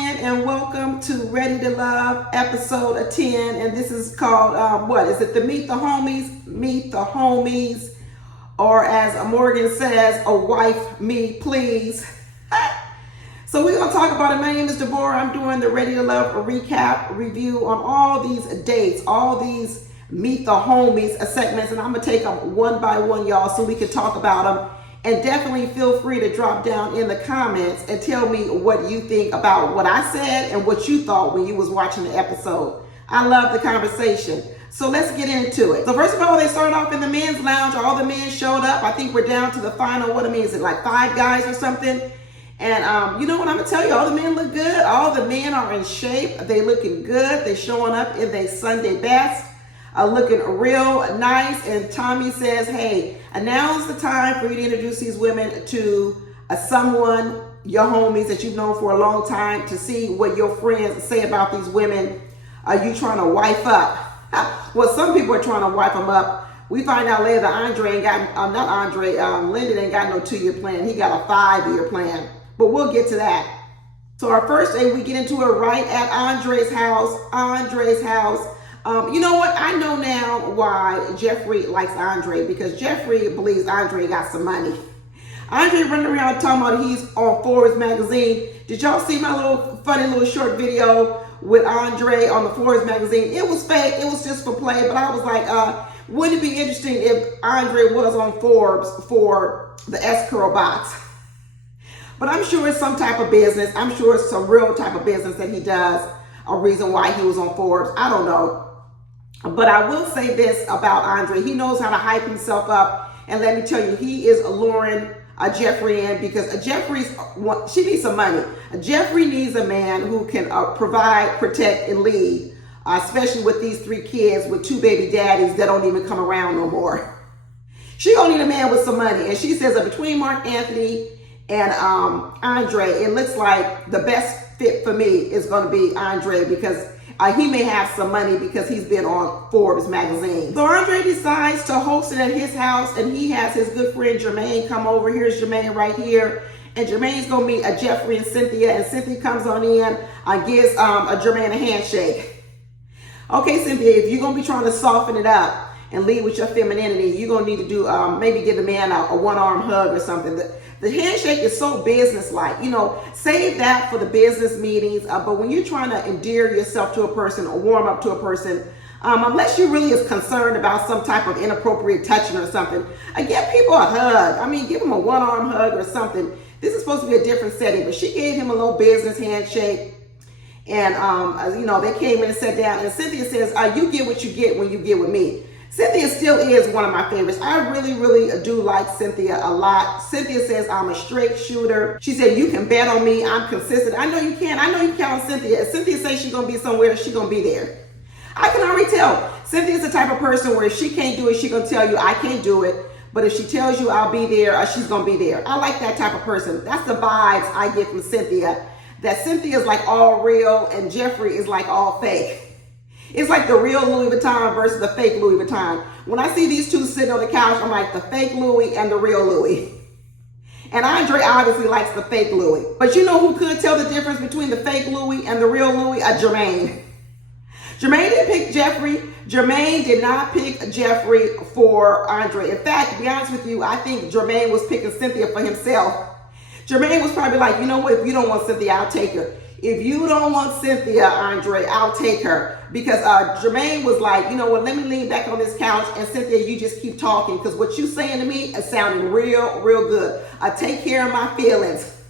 again and welcome to Ready to Love episode 10, and this is called what is it, the Meet the Homies, or as Morgan says, a wife me please. So we're going to talk about it. My name is Deborah. I'm doing the Ready to Love recap review on all these dates, all these Meet the Homies segments, and I'm going to take them one by one, y'all, so we can talk about them. And definitely feel free to drop down in the comments and tell me what you think about what I said and what you thought when you was watching the episode. I love the conversation. So let's get into it. So first of all, they started off in the men's lounge. All the men showed up. I think we're down to the final, what I mean, is it like 5 guys or something? And you know what, I'm gonna tell you, all the men look good. All the men are in shape. They looking good. They showing up in their Sunday best. Looking real nice. And Tommy says, hey, now's the time for you to introduce these women to someone, your homies that you've known for a long time, to see what your friends say about these women. Are you trying to wife up? Well, some people are trying to wife them up. We find out later that Andre ain't got, Lyndon ain't got no 2-year plan. He got a 5-year plan. But we'll get to that. So our first day, we get into it right at Andre's house. You know what? I know now why Jeffrey likes Andre, because Jeffrey believes Andre got some money. Andre running around talking about he's on Forbes magazine. Did y'all see my funny short video with Andre on the Forbes magazine? It was fake. It was just for play. But I was like, wouldn't it be interesting if Andre was on Forbes for the S-Curl box? But I'm sure it's some type of business. I'm sure it's some real type of business that he does. A reason why he was on Forbes. I don't know. But I will say this about Andre. He knows how to hype himself up. And let me tell you, he is alluring Jeffrey in, because she needs some money. Jeffrey needs a man who can provide, protect, and lead, especially with these 3 kids with 2 baby daddies that don't even come around no more. She gonna need a man with some money. And she says that between Mark Anthony and Andre, it looks like the best fit for me is gonna be Andre, because he may have some money because he's been on Forbes magazine. So Andre decides to host it at his house, and he has his good friend Jermaine come over. Here's Jermaine right here. And Jermaine's gonna meet Jeffrey and Cynthia, and Cynthia comes on in and gives Jermaine a handshake. Okay, Cynthia, if you're gonna be trying to soften it up and lead with your femininity, you're gonna need to do maybe give the man a one-arm hug or something. The handshake is so business-like, you know, save that for the business meetings. But when you're trying to endear yourself to a person or warm up to a person, unless you really is concerned about some type of inappropriate touching or something, give people a hug. I mean, give them a one-arm hug or something. This is supposed to be a different setting, but she gave him a little business handshake. And, you know, they came in and sat down, and Cynthia says, you get what you get when you get with me. Cynthia still is one of my favorites. I really do like Cynthia a lot. Cynthia says I'm a straight shooter. She said, you can bet on me. I'm consistent. I know you can. I know you count on Cynthia. If Cynthia says she's going to be somewhere, she's going to be there. I can already tell. Cynthia's the type of person where if she can't do it, she's going to tell you, I can't do it. But if she tells you I'll be there, she's going to be there. I like that type of person. That's the vibes I get from Cynthia. That Cynthia is like all real and Jeffrey is like all fake. It's like the real Louis Vuitton versus the fake Louis Vuitton. When I see these two sitting on the couch, I'm like the fake Louis and the real Louis. And Andre obviously likes the fake Louis. But you know who could tell the difference between the fake Louis and the real Louis? Jermaine. Jermaine didn't pick Jeffrey. Jermaine did not pick Jeffrey for Andre. In fact, to be honest with you, I think Jermaine was picking Cynthia for himself. Jermaine was probably like, you know what, if you don't want Cynthia, I'll take her. If you don't want Cynthia, Andre, I'll take her. Because Jermaine was like, you know what, let me lean back on this couch, and Cynthia, you just keep talking, because what you saying to me is sounding real good. Take care of my feelings.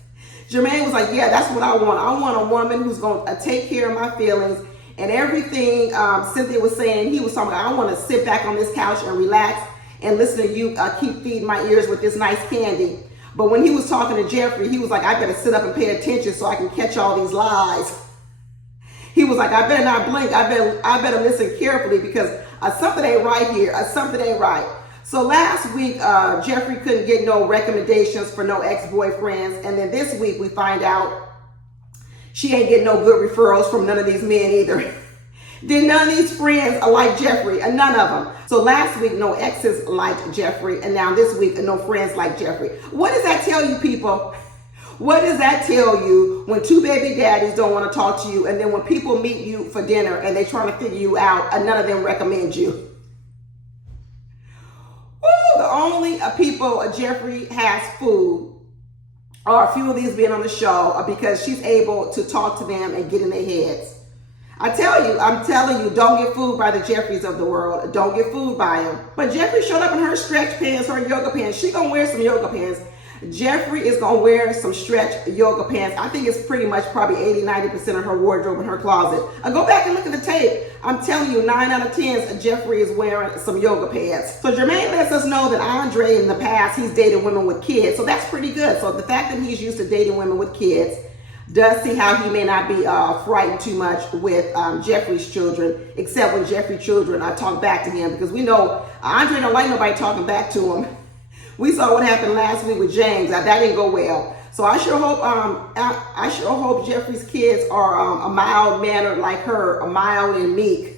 Jermaine was like, yeah, that's what I want. I want a woman who's going to take care of my feelings. And everything Cynthia was saying, he was talking about, I want to sit back on this couch and relax and listen to you keep feeding my ears with this nice candy. But when he was talking to Jeffrey, he was like, I better sit up and pay attention so I can catch all these lies. He was like, I better not blink. I better listen carefully, because something ain't right here. Something ain't right. So last week, Jeffrey couldn't get no recommendations for no ex-boyfriends. And then this week we find out she ain't getting no good referrals from none of these men either. Did none of these friends like Jeffrey? None of them. So last week, no exes liked Jeffrey. And now this week, no friends like Jeffrey. What does that tell you, people? What does that tell you when two baby daddies don't want to talk to you, and then when people meet you for dinner and they trying to figure you out, and none of them recommend you? Woo, the only people Jeffrey has fooled are a few of these being on the show because she's able to talk to them and get in their heads. I'm telling you, don't get fooled by the Jeffries of the world. Don't get fooled by them. But Jeffrey showed up in her stretch pants, her yoga pants. She gonna wear some yoga pants. Jeffrey is gonna wear some stretch yoga pants. I think it's pretty much probably 80-90% of her wardrobe in her closet. Go back and look at the tape. I'm telling you, 9 out of 10, Jeffrey is wearing some yoga pants. So Jermaine lets us know that Andre in the past, he's dated women with kids. So that's pretty good. So the fact that he's used to dating women with kids does see how he may not be frightened too much with Jeffrey's children, except when Jeffrey's children talk back to him, because we know Andre don't like nobody talking back to him. We saw what happened last week with James. That didn't go well. So I sure hope Jeffrey's kids are a mild mannered like her, a mild and meek.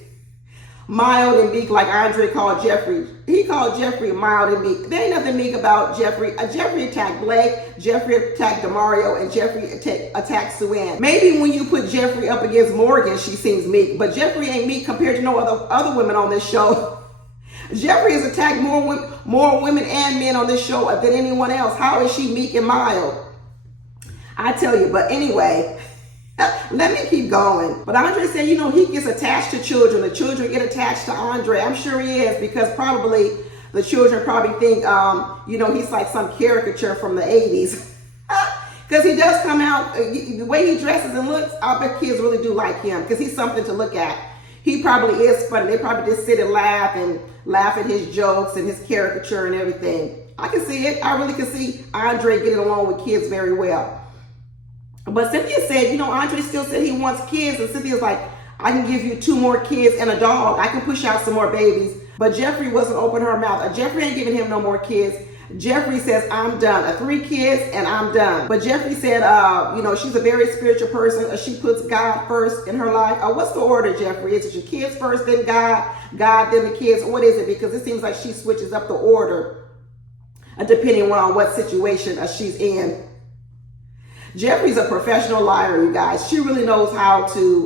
Mild and meek like Andre called Jeffrey. He called Jeffrey mild and meek. There ain't nothing meek about Jeffrey. Jeffrey attacked Blake, Jeffrey attacked Demario, and Jeffrey attacked Seaon. Maybe when you put Jeffrey up against Morgan, she seems meek, but Jeffrey ain't meek compared to no other women on this show. Jeffrey has attacked more women and men on this show than anyone else. How is she meek and mild? I tell you, but anyway, let me keep going. But Andre said, he gets attached to children. The children get attached to Andre. I'm sure he is, because probably the children probably think, he's like some caricature from the 80s. Because he does come out, the way he dresses and looks, I bet kids really do like him, because he's something to look at. He probably is funny. They probably just sit and laugh at his jokes and his caricature and everything. I can see it. I really can see Andre getting along with kids very well. But Cynthia said, Andre still said he wants kids. And Cynthia's like, I can give you 2 more kids and a dog. I can push out some more babies. But Jeffrey wasn't opening her mouth. Jeffrey ain't giving him no more kids. Jeffrey says, I'm done. 3 kids and I'm done. But Jeffrey said, she's a very spiritual person. She puts God first in her life. What's the order, Jeffrey? Is it your kids first, then God, then the kids? What is it? Because it seems like she switches up the order depending on what situation she's in. Jeffrey's a professional liar, you guys. She really knows how to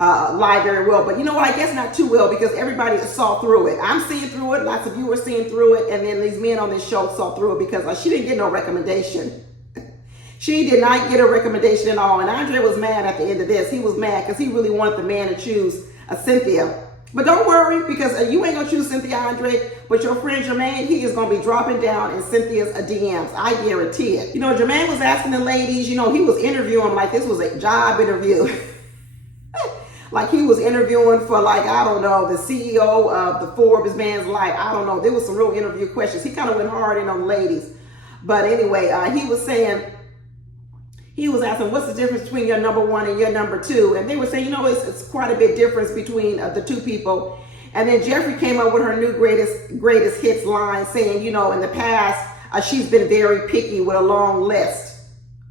lie very well. But you know what? I guess not too well, because everybody saw through it. I'm seeing through it. Lots of you are seeing through it. And then these men on this show saw through it, because she didn't get no recommendation. She did not get a recommendation at all. And Andre was mad at the end of this. He was mad because he really wanted the man to choose Cynthia. But don't worry, because you ain't going to choose Cynthia, Andre. But your friend Jermaine, he is going to be dropping down in Cynthia's DMs. I guarantee it. Jermaine was asking the ladies, he was interviewing like this was a job interview. Like he was interviewing for, like, I don't know, the CEO of the Forbes man's life. I don't know. There was some real interview questions. He kind of went hard in on the ladies. But anyway, he was asking, what's the difference between your number 1 and your number 2? And they were saying, it's quite a bit difference between the 2 people. And then Jeffrey came up with her new greatest hits line, saying, in the past, she's been very picky with a long list.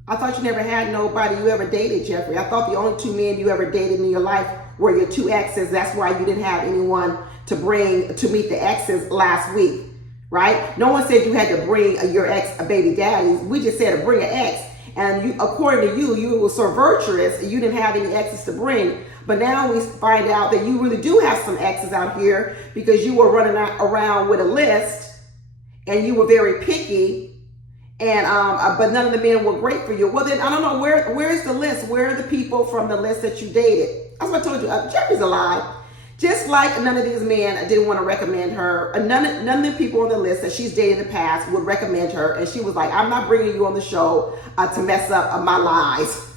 I thought you never had nobody you ever dated, Jeffrey. I thought the only 2 men you ever dated in your life were your 2 exes. That's why you didn't have anyone to bring to meet the exes last week, right? No one said you had to bring your ex baby daddies. We just said to bring an ex. And according to you were so virtuous, you didn't have any exes to bring. But now we find out that you really do have some exes out here, because you were running around with a list and you were very picky. And but none of the men were great for you. Well, then I don't know, where's the list? Where are the people from the list that you dated? That's what I told you. Jeffrey's alive. Just like none of these men didn't want to recommend her. None of the people on the list that she's dated in the past would recommend her. And she was like, I'm not bringing you on the show to mess up my lies.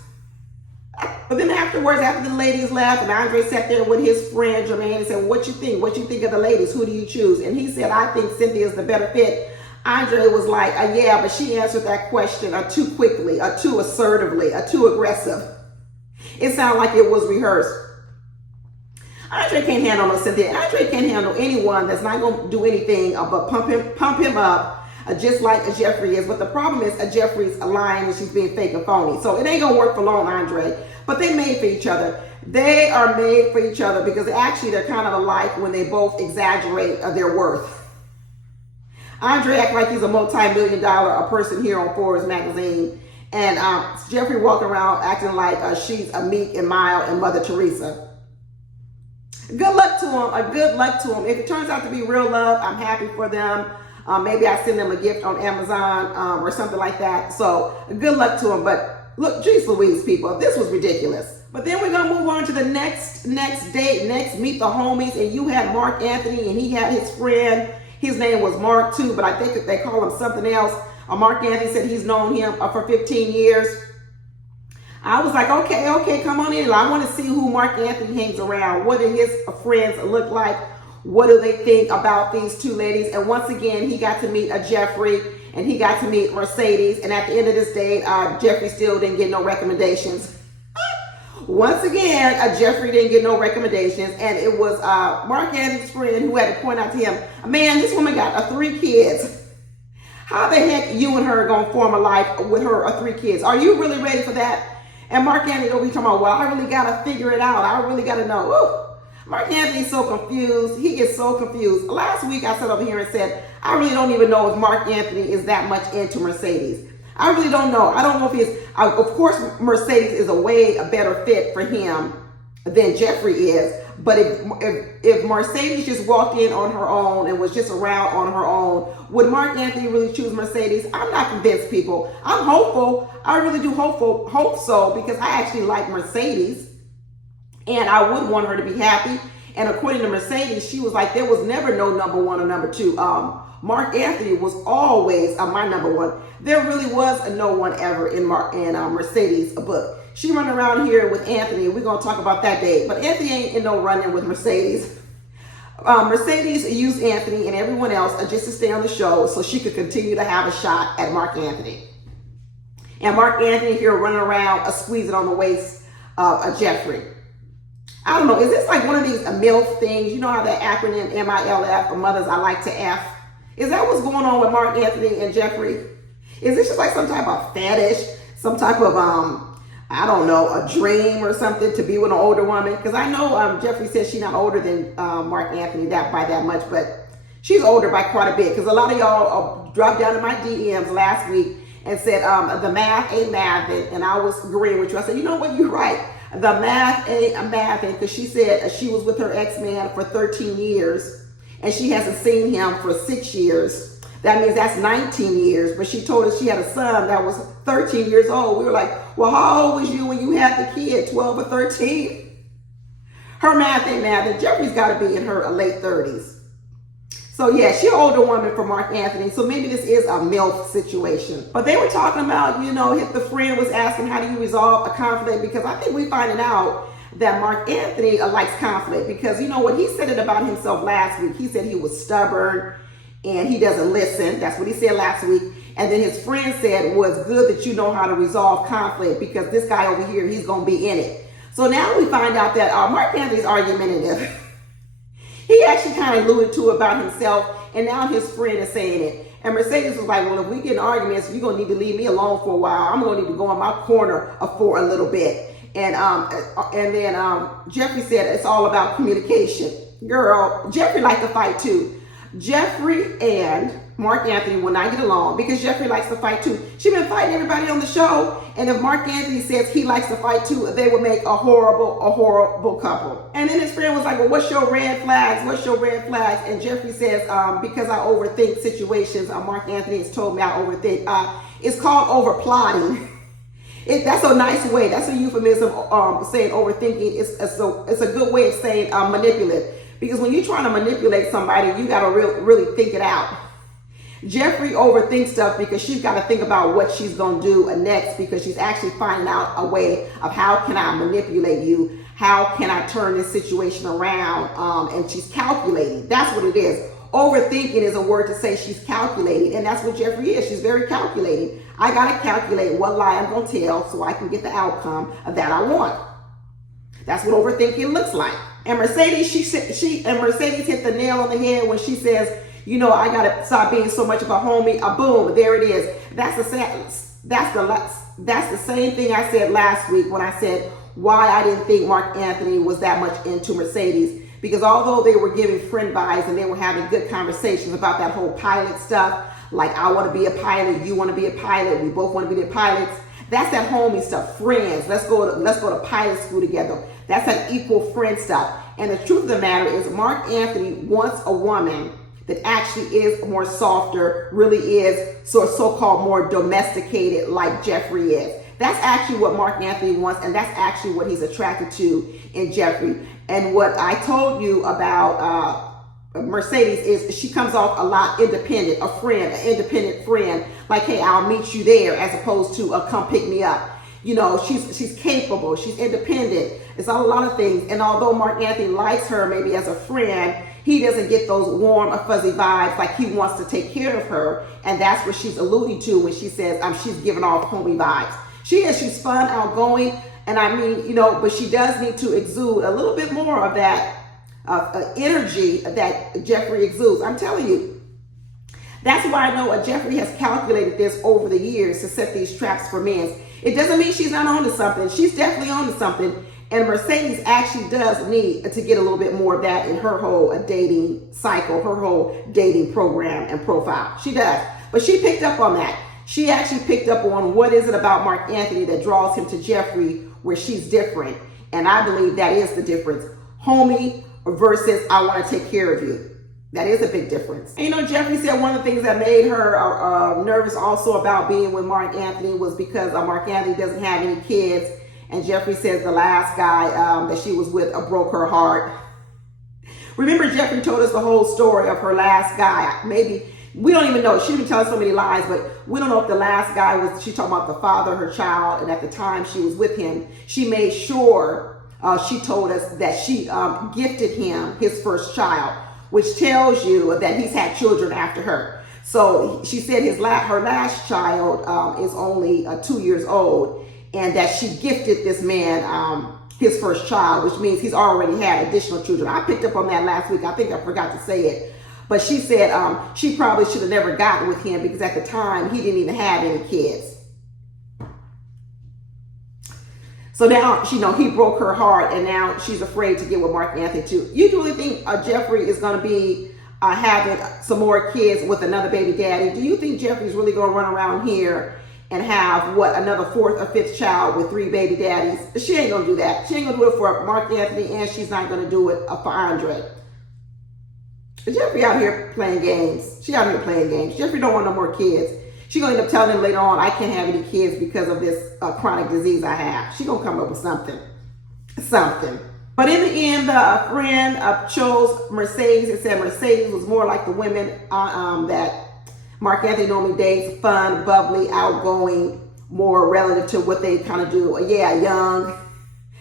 But then afterwards, after the ladies left, and Andre sat there with his friend Jermaine and said, what you think? What you think of the ladies? Who do you choose? And he said, I think Cynthia's the better fit. Andre was like, yeah, but she answered that question too quickly, too assertively, too aggressive. It sounded like it was rehearsed. Andre can't handle no Cynthia. Andre can't handle anyone that's not going to do anything but pump him up, just like Jeffrey is. But the problem is Jeffrey's lying and she's being fake and phony. So it ain't going to work for long, Andre. But they made for each other. They are made for each other, because actually they're kind of alike when they both exaggerate their worth. Andre acts like he's a multi-million-dollar person here on Forbes magazine. And Jeffrey walking around acting like she's a meek and mild and Mother Teresa. Good luck to him. Good luck to him. If it turns out to be real love, I'm happy for them. Maybe I send them a gift on Amazon or something like that. So good luck to him. But look, geez Louise, people, this was ridiculous. But then we're going to move on to the next date, next meet the homies. And you had Mark Anthony and he had his friend. His name was Mark too, but I think they call him something else. Mark Anthony said he's known him for 15 years. I was like, okay, come on in. I want to see who Mark Anthony hangs around. What do his friends look like? What do they think about these two ladies? And once again, he got to meet Jeffrey and he got to meet Mercedes. And at the end of this day, Jeffrey still didn't get no recommendations. Once again, Jeffrey didn't get no recommendations. And it was Mark Anthony's friend who had to point out to him, man, this woman got 3 kids. How the heck you and her gonna form a life with her 3 kids? Are you really ready for that? And Mark Anthony over here talking about, well, I really gotta figure it out. I really gotta know. Ooh. Mark Anthony's so confused. He gets so confused. Last week I sat over here and said, I really don't even know if Mark Anthony is that much into Mercedes. I really don't know. I don't know if he is. Of course, Mercedes is a better fit for him than Jeffrey is. But if Mercedes just walked in on her own and was just around on her own, would Mark Anthony really choose Mercedes? I'm not convinced, people. I'm hopeful. I really do hope so, because I actually like Mercedes and I would want her to be happy. And according to Mercedes, she was like, there was never no number 1 or number 2. Mark Anthony was always my number 1. There really was no one ever in Mercedes' book. She running around here with Anthony. We're going to talk about that day. But Anthony ain't in no running with Mercedes. Mercedes used Anthony and everyone else just to stay on the show so she could continue to have a shot at Mark Anthony. And Mark Anthony here running around squeezing on the waist of Jeffrey. I don't know. Is this like one of these MILF things? You know how that acronym MILF, Mothers I Like to F? Is that what's going on with Mark Anthony and Jeffrey? Is this just like some type of fetish? Some type of I don't know, a dream or something to be with an older woman? Because I know Jeffrey says she's not older than Mark Anthony by that much, but she's older by quite a bit. Because a lot of y'all dropped down in my DMs last week and said the math ain't math, and I was agreeing with you. I said, you know what, you're right. The math ain't mathing, because she said she was with her ex-man for 13 years and she hasn't seen him for 6 years. That means that's 19 years. But she told us she had a son that was 13 years old. We were like, well, how old was you when you had the kid? 12 or 13? Her math ain't math. And Jeffrey's got to be in her late 30s. So yeah, she's an older woman for Mark Anthony. So maybe this is a MILF situation. But they were talking about, you know, if the friend was asking, how do you resolve a conflict? Because I think we're finding out that Mark Anthony likes conflict. Because you know what? He said it about himself last week. He said he was stubborn and he doesn't listen. That's what he said last week. And then his friend said, well, it's good that you know how to resolve conflict, because this guy over here, he's going to be in it. So now we find out that Mark Anthony's argumentative. He actually kind of alluded to about himself, and now his friend is saying it. And Mercedes was like, well, if we get in arguments, you're going to need to leave me alone for a while. I'm going to need to go in my corner for a little bit. And then Jeffrey said it's all about communication. Girl, Jeffrey liked to fight too. Jeffrey and Mark Anthony will not get along because Jeffrey likes to fight too. She's been fighting everybody on the show. And if Mark Anthony says he likes to fight too, they would make a horrible couple. And then his friend was like, well, what's your red flags? What's your red flags? And Jeffrey says, because I overthink situations. Mark Anthony has told me I overthink. It's called overplotting. That's a nice way. That's a euphemism saying overthinking. It's a good way of saying manipulative. Because when you're trying to manipulate somebody, you got to really think it out. Jeffrey overthinks stuff because she's got to think about what she's going to do next, because she's actually finding out a way of how can I manipulate you? How can I turn this situation around? And she's calculating. That's what it is. Overthinking is a word to say she's calculating. And that's what Jeffrey is. She's very calculating. I got to calculate what lie I'm going to tell so I can get the outcome that I want. That's what overthinking looks like. And Mercedes, Mercedes hit the nail on the head when she says, you know, I gotta stop being so much of a homie. Boom, there it is. That's the same thing I said last week when I said why I didn't think Mark Anthony was that much into Mercedes. Because although they were giving friend vibes and they were having good conversations about that whole pilot stuff, like I want to be a pilot, you want to be a pilot, we both want to be the pilots. That's that homie stuff. Friends. Let's go to pilot school together. That's that equal friend stuff. And the truth of the matter is, Mark Anthony wants a woman that actually is more softer, really is so-called more domesticated like Jeffrey is. That's actually what Mark Anthony wants, and that's actually what he's attracted to in Jeffrey. And what I told you about Mercedes is she comes off a lot independent, an independent friend, like, hey, I'll meet you there, as opposed to come pick me up. You know, she's capable, she's independent. It's a lot of things. And although Mark Anthony likes her maybe as a friend, he doesn't get those warm or fuzzy vibes like he wants to take care of her. And that's what she's alluding to when she says she's giving off homey vibes. She's fun, outgoing, and I mean, you know, but she does need to exude a little bit more of that energy that Jeffrey exudes. I'm telling you. That's why I know Jeffrey has calculated this over the years to set these traps for men. It doesn't mean she's not on to something. She's definitely on to something. And Mercedes actually does need to get a little bit more of that in her whole dating cycle, her whole dating program and profile. She does. But she picked up on that. She actually picked up on what is it about Mark Anthony that draws him to Jeffrey where she's different. And I believe that is the difference. Homie versus I want to take care of you. That is a big difference. And you know, Jeffrey said one of the things that made her nervous also about being with Mark Anthony was because Mark Anthony doesn't have any kids. And Jeffrey says the last guy that she was with broke her heart. Remember, Jeffrey told us the whole story of her last guy. Maybe, we don't even know. She didn't tell us so many lies, but we don't know if the last guy was, she talking about the father of her child. And at the time she was with him, she made sure, she told us that she gifted him his first child, which tells you that he's had children after her. So she said her last child is only 2 years old, and that she gifted this man his first child, which means he's already had additional children. I picked up on that last week. I think I forgot to say it. But she said she probably should have never gotten with him because at the time he didn't even have any kids. So now, he broke her heart, and now she's afraid to get with Mark Anthony too. You really think Jeffrey is going to be having some more kids with another baby daddy? Do you think Jeffrey's really going to run around here and have, another fourth or fifth child with 3 baby daddies? She ain't going to do that. She ain't going to do it for Mark Anthony, and she's not going to do it for Andre. Jeffrey out here playing games. She out here playing games. Jeffrey don't want no more kids. She's going to end up telling him later on, I can't have any kids because of this chronic disease I have. She's going to come up with something. But in the end, the friend chose Mercedes. It said Mercedes was more like the women that Mark Anthony normally dates, fun, bubbly, outgoing, more relative to what they kind of do. Yeah, young,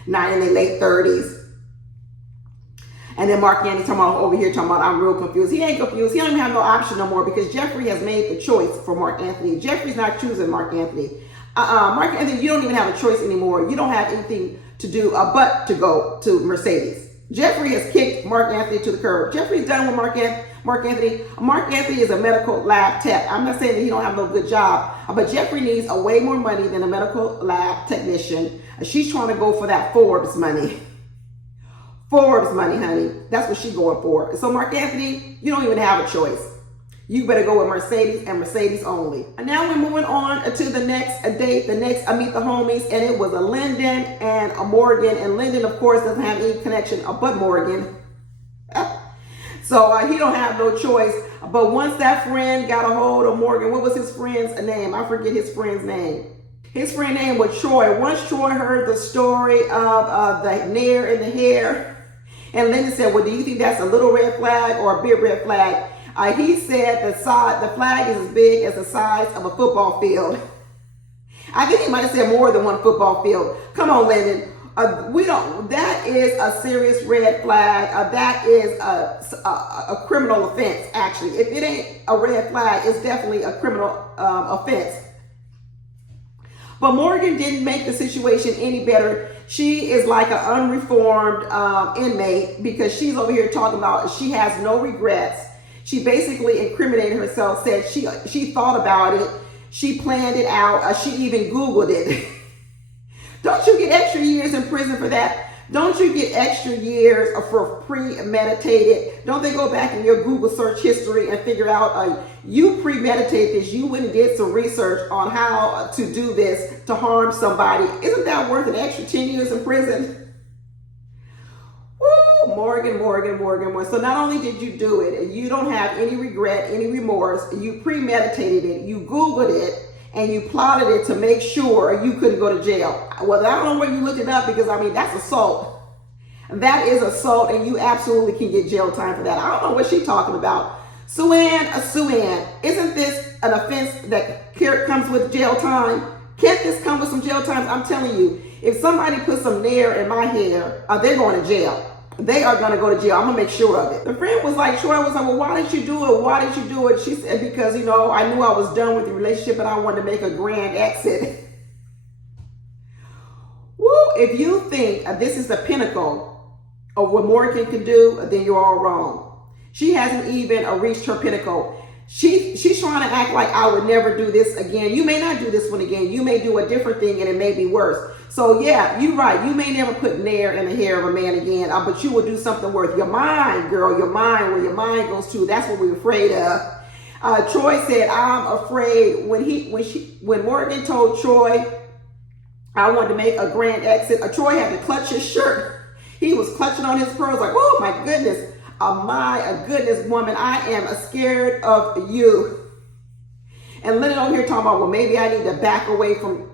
not in their late 30s. And then Mark Anthony over here talking about, I'm real confused. He ain't confused. He don't even have no option no more because Jeffrey has made the choice for Mark Anthony. Jeffrey's not choosing Mark Anthony. Mark Anthony, you don't even have a choice anymore. You don't have anything to do but to go to Mercedes. Jeffrey has kicked Mark Anthony to the curb. Jeffrey's done with Mark Anthony. Mark Anthony is a medical lab tech. I'm not saying that he don't have no good job, but Jeffrey needs a way more money than a medical lab technician. She's trying to go for that Forbes money. Forbes money, honey. That's what she's going for. So Mark Anthony, you don't even have a choice. You better go with Mercedes and Mercedes only. And now we're moving on to the next date, the next Meet the Homies, and it was a Lyndon and a Morgan. And Lyndon, of course, doesn't have any connection but Morgan. So he don't have no choice. But once that friend got a hold of Morgan, what was his friend's name? I forget his friend's name. His friend's name was Troy. Once Troy heard the story of the nair in the hair, and Lyndon said, well, do you think that's a little red flag or a big red flag? He said the flag is as big as the size of a football field. I think he might have said more than one football field. Come on, Lyndon. That is a serious red flag. That is a criminal offense, actually. If it ain't a red flag, it's definitely a criminal offense. But Morgan didn't make the situation any better. She is like an unreformed inmate because she's over here talking about she has no regrets. She basically incriminated herself, said she thought about it. She planned it out. She even Googled it. Don't you get extra years in prison for that? Don't you get extra years for premeditated? Don't they go back in your Google search history and figure out you premeditated this? You went and did some research on how to do this to harm somebody. Isn't that worth an extra 10 years in prison? Woo, Morgan. So not only did you do it, and you don't have any regret, any remorse, you premeditated it, you Googled it, and you plotted it to make sure you couldn't go to jail. Well, I don't know where you looked it up, because I mean, that's assault. That is assault, and you absolutely can get jail time for that. I don't know what she's talking about. Seaon, isn't this an offense that comes with jail time? Can't this come with some jail time? I'm telling you, if somebody puts some nair in my hair, they're going to jail. They are going to go to jail. I'm going to make sure of it. The friend was like, Troy was like, well, why did you do it? Why did you do it? She said, because, I knew I was done with the relationship and I wanted to make a grand exit. Woo, if you think this is the pinnacle of what Morgan can do, then you're all wrong. She hasn't even reached her pinnacle. She's trying to act like I would never do this again. You may not do this one again. You may do a different thing and it may be worse. So yeah, you're right. You may never put nair in the hair of a man again, but you will do something worth your mind, girl. Your mind, where your mind goes to. That's what we're afraid of. Troy said, I'm afraid. When Morgan told Troy, I wanted to make a grand exit, Troy had to clutch his shirt. He was clutching on his pearls like, oh my goodness. My goodness, woman, I am scared of you. And Lyndon over here talking about, well, maybe I need to back away from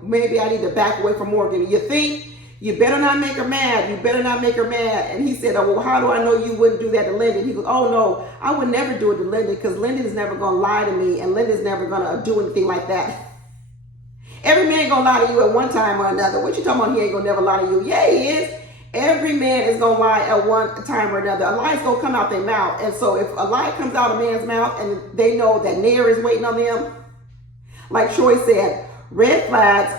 Morgan. You think? You better not make her mad. You better not make her mad. And he said, oh, well, how do I know you wouldn't do that to Lyndon? He goes, oh no, I would never do it to Lyndon, because Lyndon is never going to lie to me, and Lyndon's never going to do anything like that. Every man going to lie to you at one time or another. What you talking about? He ain't going to never lie to you. Yeah, he is. Every man is going to lie at one time or another. A lie is going to come out their mouth. And so if a lie comes out of a man's mouth and they know that nair is waiting on them, like Troy said, red flags,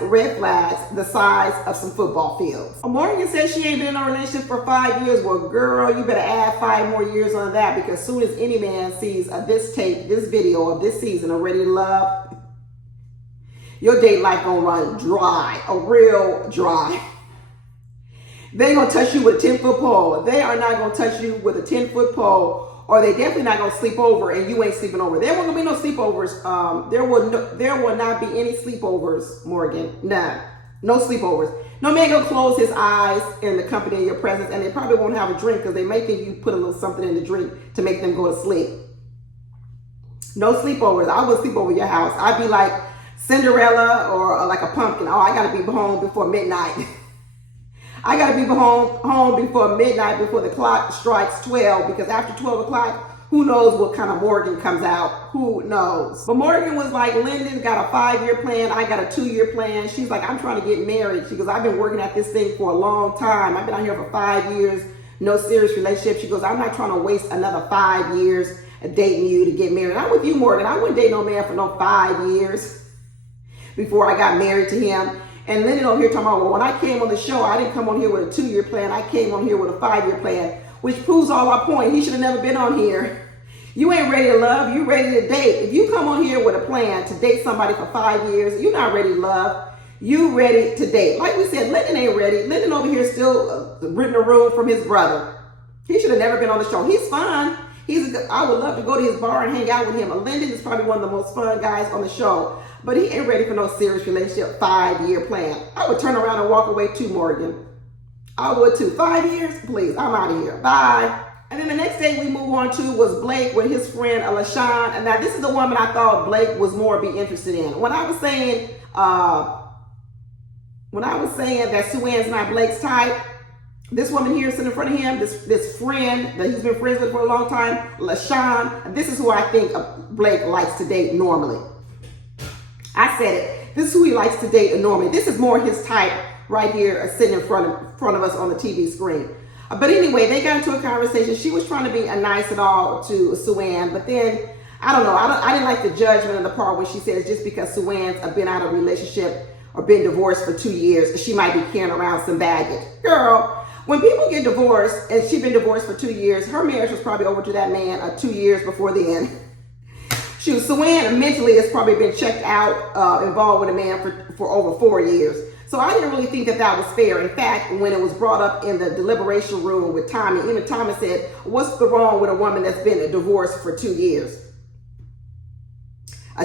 the size of some football fields. Morgan says she ain't been in a relationship for 5 years. Well, girl, you better add 5 more years on that, because as soon as any man sees this video of this season of Ready to Love, your date life gonna run dry, a real dry. They ain't gonna touch you with a 10-foot pole. They are not gonna touch you with a 10-foot pole, or they definitely not gonna sleep over and you ain't sleeping over. There won't be no sleepovers. There will not be any sleepovers, Morgan. Nah, no sleepovers. No man gonna close his eyes in the company of your presence, and they probably won't have a drink because they may think you put a little something in the drink to make them go to sleep. No sleepovers. I would sleep over your house. I'd be like Cinderella or like a pumpkin. Oh, I gotta be home before midnight. I got to be home before midnight, before the clock strikes 12, because after 12 o'clock, who knows what kind of Morgan comes out? Who knows? But Morgan was like, Lyndon got a 5-year plan. I got a 2-year plan. She's like, I'm trying to get married. She goes, I've been working at this thing for a long time. I've been out here for 5 years, no serious relationship. She goes, I'm not trying to waste another 5 years dating you to get married. I'm with you, Morgan. I wouldn't date no man for no 5 years before I got married to him. And Lyndon over here talking about, well, when I came on the show, I didn't come on here with a 2-year plan. I came on here with a 5-year plan, which proves all our point. He should have never been on here. You ain't ready to love. You ready to date. If you come on here with a plan to date somebody for 5 years, you're not ready to love. You ready to date. Like we said, Lyndon ain't ready. Lyndon over here still renting a room from his brother. He should have never been on the show. He's fun. I would love to go to his bar and hang out with him. Lyndon is probably one of the most fun guys on the show. But he ain't ready for no serious relationship 5-year plan. I would turn around and walk away too, Morgan. I would too. 5 years? Please, I'm out of here. Bye. And then the next thing we move on to was Blake with his friend LaShawn. And now this is the woman I thought Blake was more be interested in. When I was saying that Seaon's not Blake's type, this woman here sitting in front of him, this friend that he's been friends with for a long time, LaShawn, this is who I think Blake likes to date normally. I said it. This is who he likes to date normally. This is more his type right here, sitting in front of us on the TV screen. But anyway, they got into a conversation. She was trying to be nice and all to Seaon, but then I don't know. I didn't like the judgment of the part when she says just because Seaon's been out of a relationship or been divorced for 2 years, she might be carrying around some baggage. Girl, when people get divorced and she's been divorced for 2 years, her marriage was probably over to that man 2 years before the end. Seaon mentally has probably been checked out, involved with a man for over 4 years. So I didn't really think that that was fair. In fact, when it was brought up in the deliberation room with Tommy, even Tommy said, what's the wrong with a woman that's been divorced for 2 years?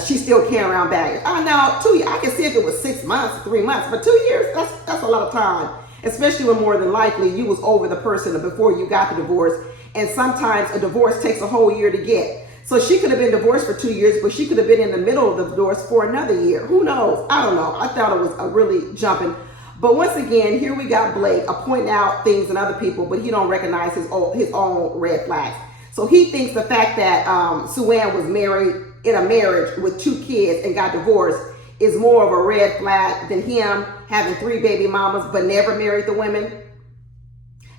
She's still carrying around baggage. Now 2 years, I can see if it was 6 months, 3 months, but 2 years, that's a lot of time. Especially when more than likely you was over the person before you got the divorce. And sometimes a divorce takes a whole year to get. So she could have been divorced for 2 years, but she could have been in the middle of the divorce for another year. Who knows? I don't know. I thought it was a really jumping. But once again, here we got Blake pointing out things in other people, but he don't recognize his own red flags. So he thinks the fact that Seaon was married in a marriage with 2 kids and got divorced is more of a red flag than him having 3 baby mamas but never married the women.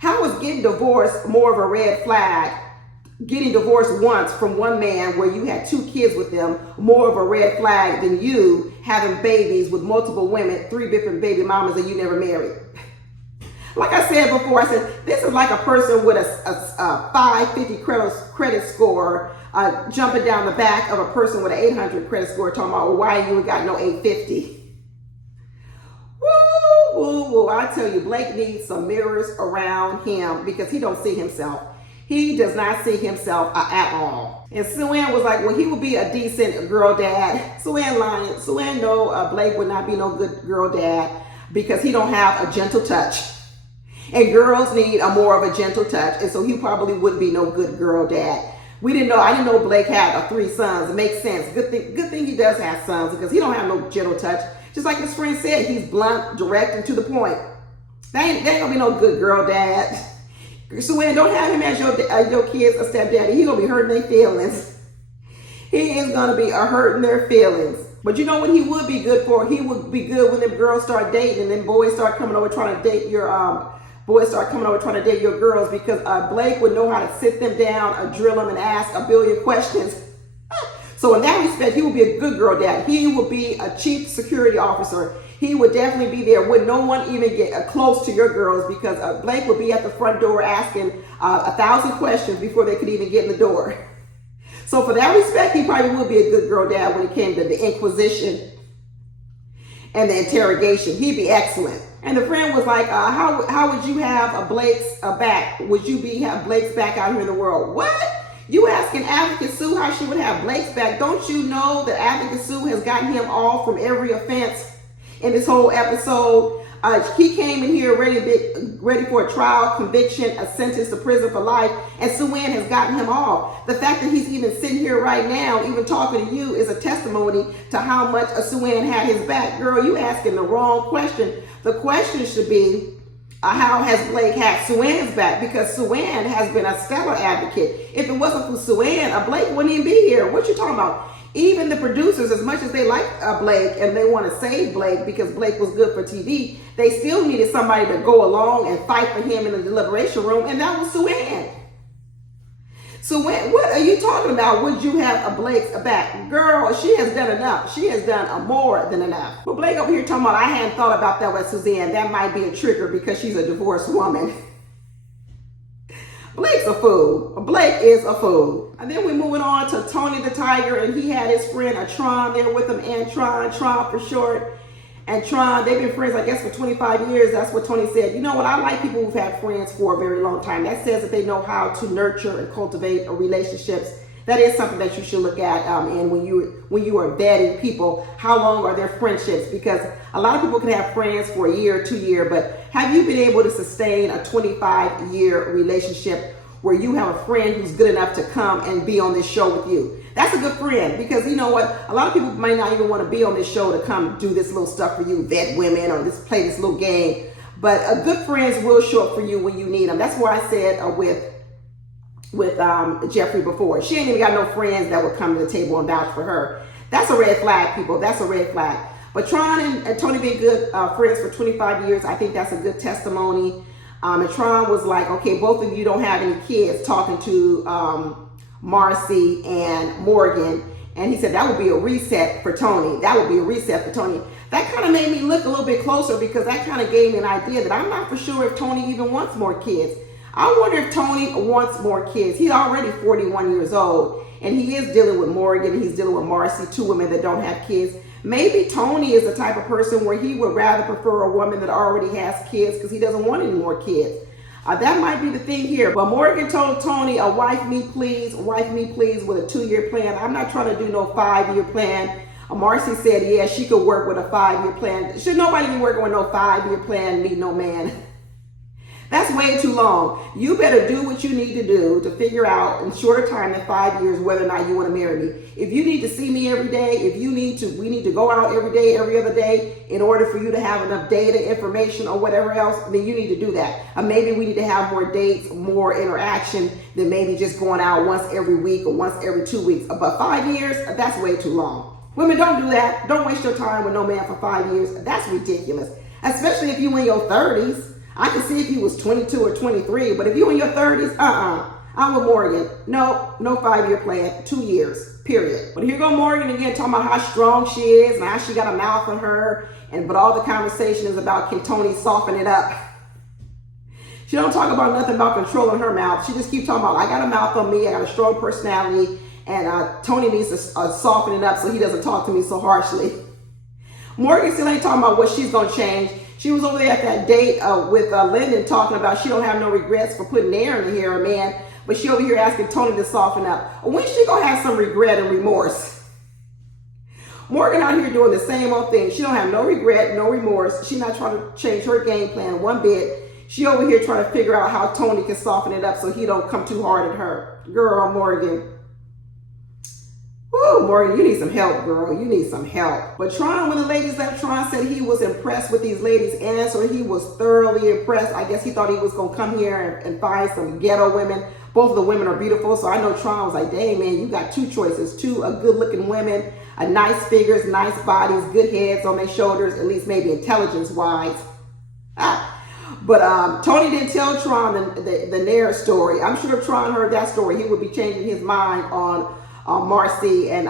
How is getting divorced more of a red flag? Getting divorced once from one man where you had 2 kids with them more of a red flag than you having babies with multiple women, 3 different baby mamas that you never married. Like I said before, I said this is like a person with a 550 credit score jumping down the back of a person with an 800 credit score talking about, well, why you ain't got no 850. Woo, woo, woo. I tell you, Blake needs some mirrors around him because he don't see himself. He does not see himself at all. And Seaon was like, well, he would be a decent girl dad. Seaon lying. Seaon know Blake would not be no good girl dad because he don't have a gentle touch. And girls need a more of a gentle touch. And so he probably wouldn't be no good girl dad. I didn't know Blake had 3 sons. It makes sense. Good thing he does have sons because he don't have no gentle touch. Just like his friend said, he's blunt, direct, and to the point. They ain't gonna be no good girl dad. So when don't have him as your kids a stepdaddy, he's gonna be hurting their feelings. He is gonna be hurting their feelings. But you know what he would be good for? He would be good when them girls start dating and then boys start coming over trying to date your girls because Blake would know how to sit them down, drill them, and ask a billion questions. So in that respect, he would be a good girl dad. He would be a chief security officer. He would definitely be there when no one even get close to your girls because Blake would be at the front door asking 1,000 questions before they could even get in the door. So for that respect, he probably would be a good girl dad when it came to the inquisition and the interrogation. He'd be excellent. And the friend was like, how would you have Blake's back? Would you have Blake's back out here in the world? What? You asking Advocate Sue how she would have Blake's back? Don't you know that Advocate Sue has gotten him off from every offense in this whole episode? He came in here ready for a trial, conviction, a sentence to prison for life, and Seaon has gotten him off. The fact that he's even sitting here right now, even talking to you, is a testimony to how much Seaon had his back. Girl, you asking the wrong question. The question should be, how has Blake had Seaon's back? Because Seaon has been a stellar advocate. If it wasn't for Seaon, Blake wouldn't even be here. What you talking about? Even the producers, as much as they like Blake and they want to save Blake because Blake was good for TV, they still needed somebody to go along and fight for him in the deliberation room, and that was Seaon. Seaon, what are you talking about? Would you have a Blake's back? Girl, she has done enough. She has done more than enough. But Blake over here talking about, I hadn't thought about that with Suzanne. That might be a trigger because she's a divorced woman. Blake's a fool. Blake is a fool. And then we're moving on to Tony the Tiger, and he had his friend Tron there with him, and Tron for short. And Tron, they've been friends, I guess, for 25 years. That's what Tony said. You know what? I like people who've had friends for a very long time. That says that they know how to nurture and cultivate relationships. That is something that you should look at. And when you are vetting people, how long are their friendships? Because a lot of people can have friends for a year, 2 years, but have you been able to sustain a 25-year relationship where you have a friend who's good enough to come and be on this show with you? That's a good friend, because you know what? A lot of people might not even want to be on this show to come do this little stuff for you, vet women, or just play this little game. But good friends will show up for you when you need them. That's why I said with Jeffrey before. She ain't even got no friends that would come to the table and vouch for her. That's a red flag, people. That's a red flag. But Tron and Tony being good friends for 25 years, I think that's a good testimony. And Tron was like, okay, both of you don't have any kids, talking to Marcy and Morgan. And he said that would be a reset for Tony. That would be a reset for Tony. That kind of made me look a little bit closer, because that kind of gave me an idea that I'm not for sure if Tony even wants more kids. I wonder if Tony wants more kids. He's already 41 years old, and he is dealing with Morgan, and he's dealing with Marcy, 2 women that don't have kids. Maybe Tony is the type of person where he would rather prefer a woman that already has kids because he doesn't want any more kids. That might be the thing here. But Morgan told Tony, wife me please with a 2-year plan. I'm not trying to do no 5-year plan. Marcy said, yeah, she could work with a 5-year plan. Should nobody be working with no 5-year plan, meet no man? That's way too long. You better do what you need to do to figure out in shorter time than 5 years whether or not you want to marry me. If you need to see me every day, we need to go out every day, every other day in order for you to have enough data, information, or whatever else, then you need to do that. Maybe we need to have more dates, more interaction than maybe just going out once every week or once every 2 weeks. But 5 years, that's way too long. Women, don't do that. Don't waste your time with no man for 5 years. That's ridiculous. Especially if you in your 30s. I can see if you was 22 or 23, but if you in your 30s, I'm with Morgan. No 5-year plan, 2 years, period. But here go Morgan again talking about how strong she is and how she got a mouth on her, but all the conversation is about can Tony soften it up. She don't talk about nothing about controlling her mouth. She just keeps talking about I got a mouth on me, I got a strong personality, and Tony needs to soften it up so he doesn't talk to me so harshly. Morgan still ain't talking about what she's gonna change. She was over there at that date with Lyndon talking about she don't have no regrets for putting air in the hair of a man, but she over here asking Tony to soften up. When she gonna have some regret and remorse? Morgan out here doing the same old thing. She don't have no regret, no remorse. She not trying to change her game plan one bit. She over here trying to figure out how Tony can soften it up so he don't come too hard at her. Girl, Morgan. Woo, Morgan, you need some help, girl. You need some help. But Tron, when the ladies left, Tron said he was impressed with these ladies' answer. He was thoroughly impressed. I guess he thought he was going to come here and find some ghetto women. Both of the women are beautiful. So I know Tron was like, dang, man, you got 2 choices. 2 good-looking women, nice figures, nice bodies, good heads on their shoulders, at least maybe intelligence-wise. But Tony didn't tell Tron the Nair story. I'm sure if Tron heard that story, he would be changing his mind on Marcy and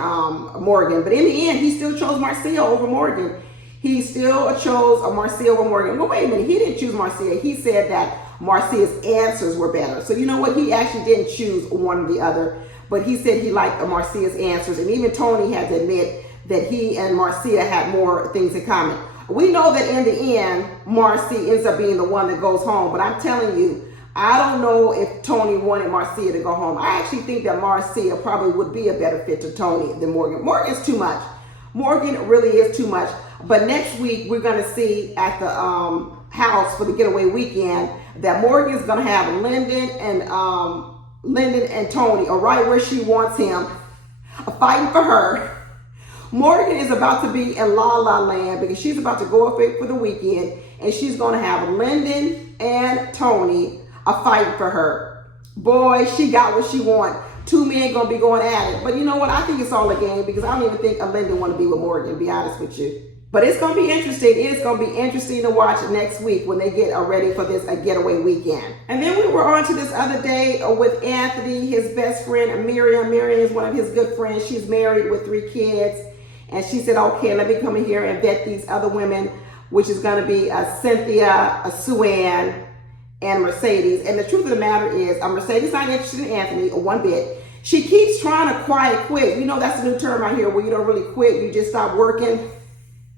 Morgan. But in the end, he still chose Marcia over Morgan. He still chose Marcia over Morgan. Well, wait a minute. He didn't choose Marcia. He said that Marcia's answers were better. So you know what? He actually didn't choose one or the other. But he said he liked Marcia's answers. And even Tony had to admit that he and Marcia had more things in common. We know that in the end, Marcy ends up being the one that goes home. But I'm telling you, I don't know if Tony wanted Marcia to go home. I actually think that Marcia probably would be a better fit to Tony than Morgan. Morgan's too much. Morgan really is too much. But next week, we're going to see at the house for the getaway weekend that Morgan's going to have Lyndon and Tony are right where she wants him, fighting for her. Morgan is about to be in La La Land because she's about to go away for the weekend, and she's going to have Lyndon and Tony fighting for her. Boy, she got what she want. 2 men going to be going at it. But you know what? I think it's all a game because I don't even think Lyndon want to be with Morgan, to be honest with you. But it's going to be interesting. It's going to be interesting to watch next week when they get ready for this getaway weekend. And then we were on to this other day with Anthony, his best friend, Miriam. Miriam is one of his good friends. She's married with 3 kids. And she said, okay, let me come in here and vet these other women, which is going to be Cynthia, Seaon, and Mercedes. And the truth of the matter is, Mercedes not interested in Anthony one bit. She keeps trying to quiet quit. You know, that's a new term out here where you don't really quit. You just stop working.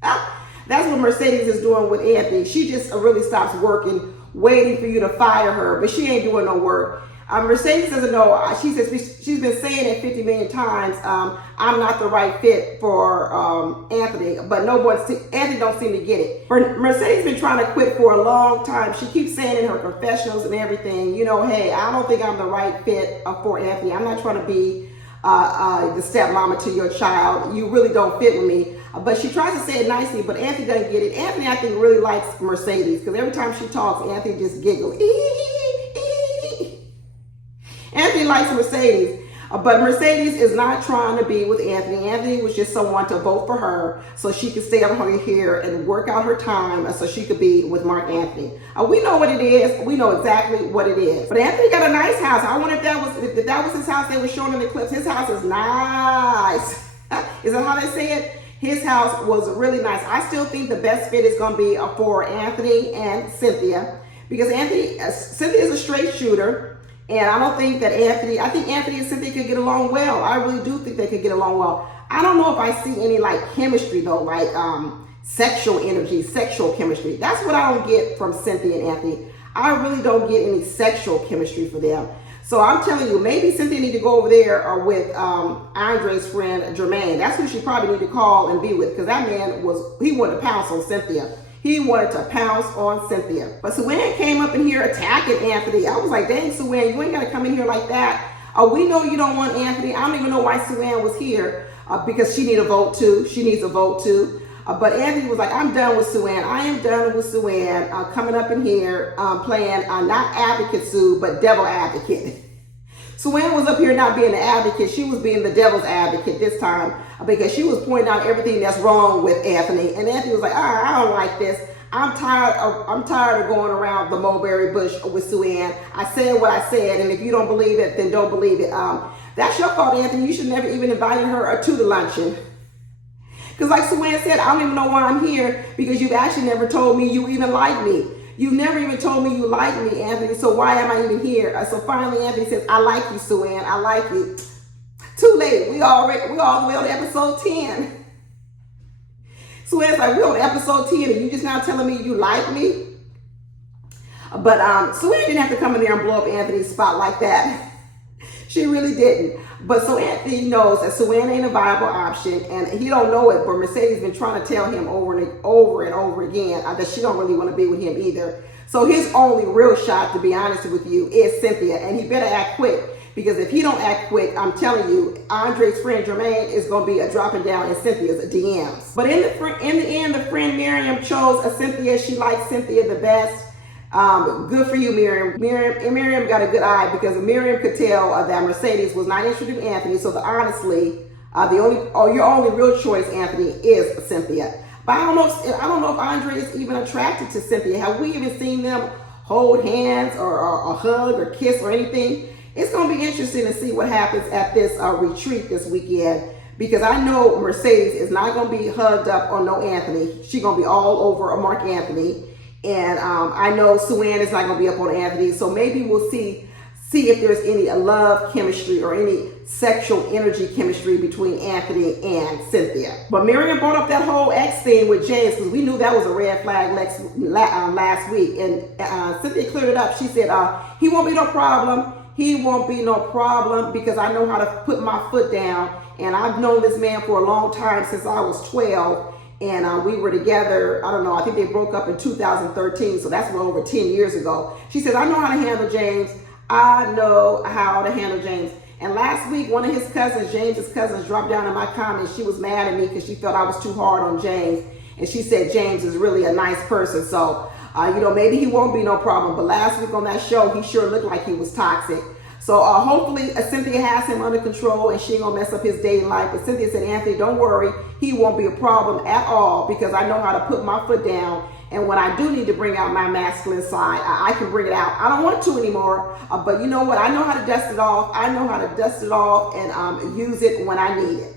That's what Mercedes is doing with Anthony. She just really stops working, waiting for you to fire her. But she ain't doing no work. Mercedes doesn't know. She says she's been saying it 50 million times. I'm not the right fit for Anthony, but Anthony don't seem to get it. Mercedes been trying to quit for a long time. She keeps saying in her confessionals and everything, you know, hey, I don't think I'm the right fit for Anthony. I'm not trying to be the stepmama to your child. You really don't fit with me. But she tries to say it nicely, but Anthony doesn't get it. Anthony, I think, really likes Mercedes because every time she talks, Anthony just giggles. Anthony likes Mercedes, but Mercedes is not trying to be with Anthony. Anthony was just someone to vote for her so she could stay over here and work out her time so she could be with Mark Anthony. We know what it is. We know exactly what it is. But Anthony got a nice house. I wonder if that was his house they were showing in the clips. His house is nice. Is that how they say it? His house was really nice. I still think the best fit is going to be for Anthony and Cynthia because Cynthia is a straight shooter. And I don't think that I think Anthony and Cynthia could get along well. I really do think they could get along well. I don't know if I see any like chemistry though, like sexual energy, sexual chemistry. That's what I don't get from Cynthia and Anthony. I really don't get any sexual chemistry for them. So I'm telling you, maybe Cynthia need to go over there with Andre's friend Jermaine. That's who she probably need to call and be with, because that man he wanted to pounce on Cynthia. He wanted to pounce on Cynthia. But Seaon came up in here attacking Anthony. I was like, dang, Seaon, you ain't got to come in here like that. We know you don't want Anthony. I don't even know why Seaon was here because she needs a vote too. She needs a vote too. But Anthony was like, I'm done with Seaon. I am done with Seaon coming up in here playing not advocate Sue, but devil advocate. Seaon was up here not being the advocate. She was being the devil's advocate this time because she was pointing out everything that's wrong with Anthony. And Anthony was like, I don't like this. I'm tired of going around the mulberry bush with Seaon. I said what I said, and if you don't believe it, then don't believe it. That's your fault, Anthony. You should never even invited her to the luncheon. Because like Seaon said, I don't even know why I'm here, because you've actually never told me you even like me. You never even told me you like me, Anthony, so why am I even here? So finally, Anthony says, I like you, Seaon. I like you. Too late. We all the way on episode 10. Seaon's like, we're on episode 10, and you just now telling me you like me? But Seaon didn't have to come in there and blow up Anthony's spot like that. She really didn't. But so Anthony knows that Seaon ain't a viable option, and he don't know it, but Mercedes been trying to tell him over and over again that she don't really want to be with him either. So his only real shot, to be honest with you, is Cynthia, and he better act quick, because if he don't act quick, I'm telling you, Andre's friend Jermaine is going to be dropping down in Cynthia's DMs. But in the end, the friend Miriam chose Cynthia. She likes Cynthia the best. Good for you, Miriam. Miriam got a good eye, because Miriam could tell that Mercedes was not interested in Anthony. So honestly, your only real choice, Anthony, is Cynthia. But I don't know if Andre is even attracted to Cynthia. Have we even seen them hold hands or hug or kiss or anything? It's going to be interesting to see what happens at this retreat this weekend, because I know Mercedes is not going to be hugged up on no Anthony. She's going to be all over a Mark Anthony. And I know Seaon is not going to be up on Anthony. So maybe we'll see if there's any love chemistry or any sexual energy chemistry between Anthony and Cynthia. But Miriam brought up that whole ex thing with James, because we knew that was a red flag last week. And Cynthia cleared it up. She said, he won't be no problem. He won't be no problem, because I know how to put my foot down. And I've known this man for a long time, since I was 12. And we were together, I don't know, I think they broke up in 2013, so that's well over 10 years ago. She says, I know how to handle James. I know how to handle James. And last week, one of his cousins, James's cousins, dropped down in my comments. She was mad at me because she felt I was too hard on James. And she said James is really a nice person. So, maybe he won't be no problem. But last week on that show, he sure looked like he was toxic. So hopefully Cynthia has him under control, and she ain't gonna mess up his dating life. But Cynthia said, Anthony, don't worry. He won't be a problem at all, because I know how to put my foot down. And when I do need to bring out my masculine side, I can bring it out. I don't want to anymore, but you know what? I know how to dust it off. I know how to dust it off and use it when I need it.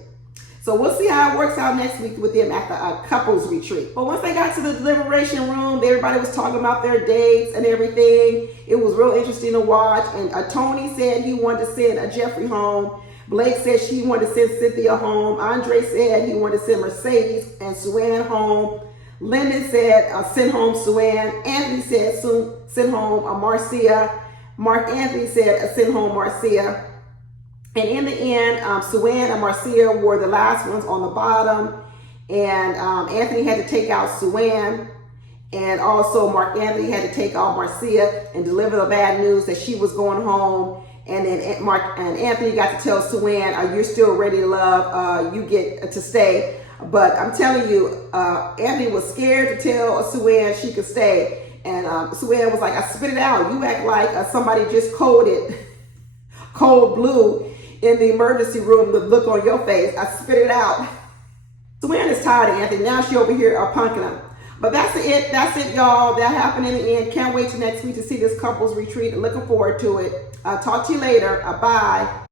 So we'll see how it works out next week with them at the couples retreat. But once they got to the deliberation room, everybody was talking about their dates and everything. It was real interesting to watch. And Tony said he wanted to send Jeffrey home. Blake said she wanted to send Cynthia home. Andre said he wanted to send Mercedes and Seaon home. Lyndon said send home Seaon. Anthony said send home Marcia. Mark Anthony said send home Marcia. And in the end, Seaon and Marcia were the last ones on the bottom. And Anthony had to take out Seaon. And also Mark Anthony had to take out Marcia and deliver the bad news that she was going home. And then Mark and Anthony got to tell Seaon, you're still ready to love, you get to stay. But I'm telling you, Anthony was scared to tell Seaon she could stay. And Seaon was like, I spit it out. You act like somebody just coded cold blue in the emergency room, the look on your face. I spit it out. Seaon is tired of Anthony. Now she over here punking him. But that's it. That's it, y'all. That happened in the end. Can't wait till next week to see this couples retreat. Looking forward to it. Talk to you later. Bye.